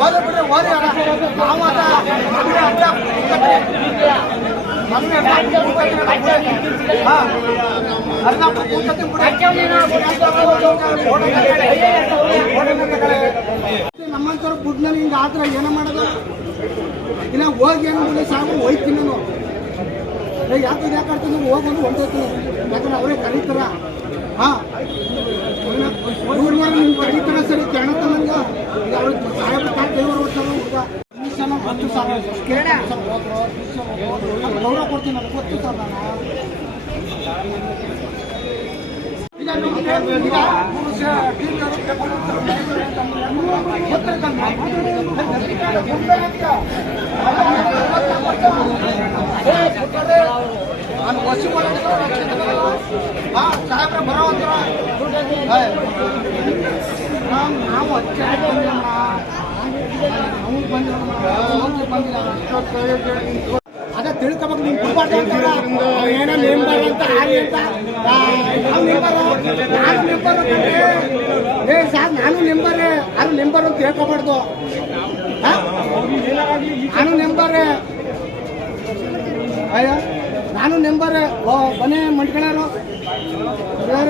ಓದಿ ಬಿಡ್ರಿ, ಓದಿ ಅಣ್ಣ. ನಾವು ಅದ ನಮ್ಗೆ ಅಡ್ಡ ಕೂತ್ಕೊತೀವಿ. ಹಾ? ನಮ್ಮಂತವ್ರು ಬುಡ್ನಲ್ಲಿ ಹಿಂಗೆ ಆದ್ರೆ ಏನ ಮಾಡೋದು? ಇನ್ನ ಹೋಗಿ ಏನು ಮುಂದೆ ಸಾಕು ಹೋಯ್ತೀನಿ ನಾನು ಯಾಕೆ ಯಾಕೆ ಆಡ್ತೀನಿ ಹೋಗೋದು ಹೊಂಟೋಗ್ತೀನಿ ಯಾಕಂದ್ರೆ ಅವರೇ ಕರೀತಾರ. ಹಾ ಇವ್ರನ್ನ ನಿಮ್ಗೆ ಕರೀತಾರ ಸರಿ ಕಾಣತ್ತ ನನಗೆ ಈಗ ಅವ್ರ ಸಾಹೇಬ್ರ ಕಾಲ್ ಕೈವರ್ ಹೊಡ್ತಾರೆ ಹುಡುಗ ಈ ಸಾವಿರ ಕೇಳ ಗೌರವ ಕೊಡ್ತೀನಿ ನನಗೆ ಗೊತ್ತು ಸರ್ ನಾನು ವಸಿ ಸಾಹೇಬ್ರ ಬರೋ ಅಂತ ನಾವು ಹಚ್ಚ ನಾವು ಬಂದಿಲ್ಲ ಅದ ತಿಳ್ಕೊಬೇಕು ನೀವು ಕುಡ್ಬಾರ್ದು ಏನೋ ಮೆಂಬರ್ ಅಂತ ಅಂತ. ನಾವು ಮೆಂಬರ್ ನಾನು ಮೆಂಬರ್ ಏ, ಸಾರ್, ನಾನು ಮೆಂಬರ್ ಅದು ಮೆಂಬರ್ ಅಂತ ಹೇಳ್ಕೊಬಾರ್ದು? ನಾನು ಮೆಂಬರ್ ಅಯ್ಯ, ನಾನು ನೆಂಬರ್ ಮನೆ ಮಂಟ್ಕೊಳ್ಳೋರು